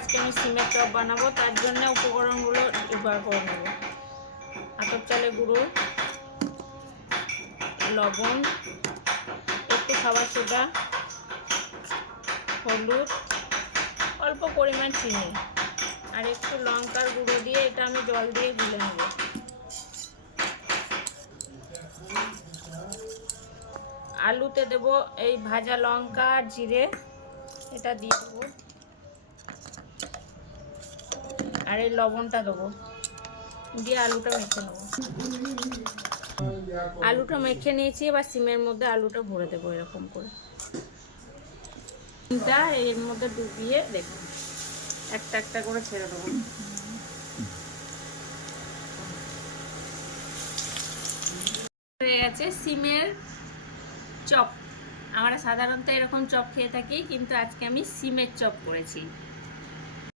আজকে আমি সিমের চপ বানাবো, তার জন্য উপকরণগুলো জোগাড় করে নেব। আতপ চালের গুঁড়ো, লবণ, একটু খাবার সোডা, হলুদ, অল্প পরিমাণ চিনি আর একটু লঙ্কার গুঁড়ো দিয়ে এটা আমি জল দিয়ে গুলে নেব। আলুতে দেব এই ভাজা লঙ্কা আর জিরে, এটা দিয়ে দেবো। আর এই লবণটা দেবো, দিয়ে আলুটা মেখে নেবো। আলুটা মেখে নিয়েছি, এবার সিমের মধ্যে আলুটা ভরে দেবো এরকম করে। এটা এর মধ্যে ডুবিয়ে দেখুন একটা একটা করে ছেড়ে দেবো। হয়ে গেছে সিমের চপ। আমরা সাধারণত এরকম চপ খেয়ে থাকি, কিন্তু আজকে আমি সিমের চপ করেছি।